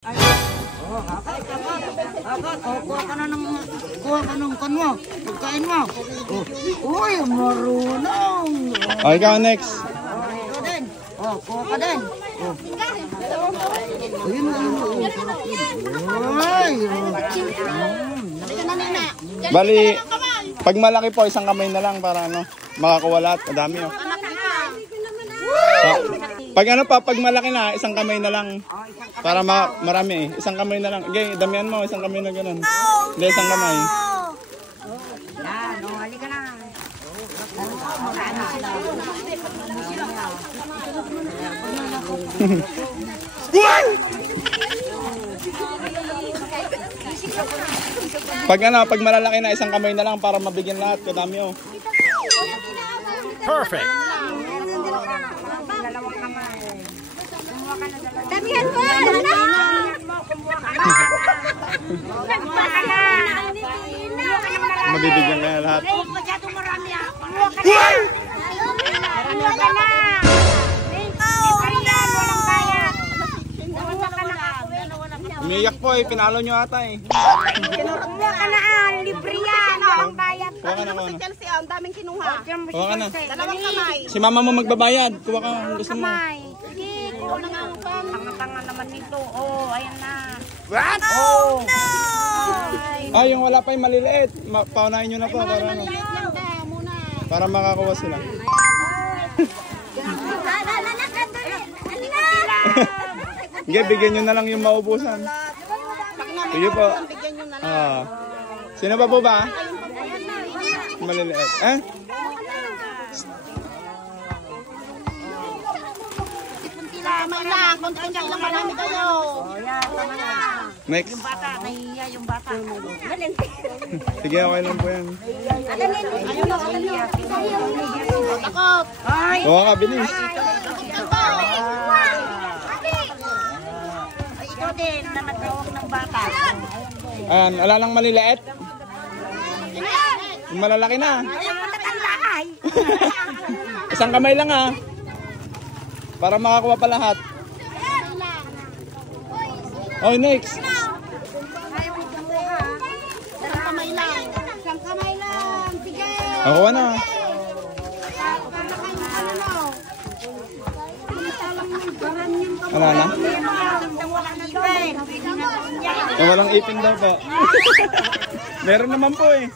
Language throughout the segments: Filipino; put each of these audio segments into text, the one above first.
Kuha ka ng kanwa. Pagkain mo. Uy, marunong. O, ikaw next. Ikaw din. Kuha ka din. Ayun. Ay. Bali, pag malaki po, isang kamay na lang para ano, makakuha lahat. Madami oh. Pag malaki na, isang kamay na lang. Para marami eh. Isang kamay na lang. Okay, damihan mo, isang kamay na ganun. Hindi, isang kamay. Yan, halika na. Pag malalaki na, isang kamay na lang para mabigyan lahat. Kadami oh. Perfect. Damihan mo! Mabibigyan ka na lahat. Masyadong marami ako. Marami ka na. Umiyak po eh, pinalo nyo ata eh. Kumuha ka na, libre yan. Ang bayad. Kuha ka na, kuha na. Chelsea, ang daming kinuha. Kuha ka na. Dalawang kamay. Si mama mo magbabayad. Kuha ka ang gusto mo. Sige, kuha na nga ang pan. Tanga-tanga naman nito. Oh, ayan na. What? Oh, no! Ah, yung wala pa yung maliliit. Paunahin nyo na po. Para, ano, Muna. para makakuha sila. Sige, bigyan nyo na lang yung maubusan. Sige po. Sino pa po ba? Maliliit. Eh? May lang, konti lang marami kayo. Next. Yung bata, nahihiya yung bata. Sige, okay lang po yan. Takot. Kuha ka, bilis. Ikaw din, na nagtawag ng bata. Ayan, wala lang maliliit. Yung malalaki na. Ayaw matatanda ay. Isang kamay lang ah. Para makakuha pa lahat. Oh, next. Isang kamay lang. Isang kamay lang. Bigay. Nakuha na. Wala na? Walang ipin daw po. Meron naman po eh.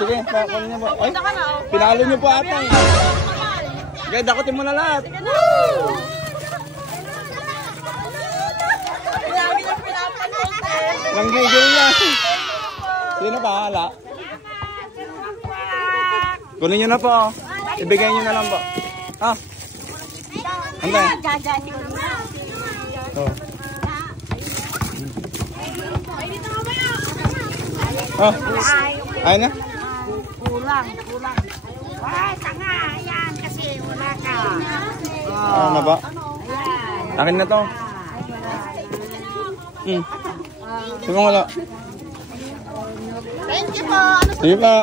Sige, pakunin niyo po. Ay, pinalo niyo po ata eh. Okay, dakutin mo na lahat. Langgigil na. Sino pa? Hala. Kunin niyo na po. Ibigay niyo na lang po. Ah. Hanggang. Oh. Oh. Ayun na. Kulang. Ay, tanga. Ayan, kasi wala ka. Ano na ba? Akin na to. Sige wala. Thank you po. Sige pa.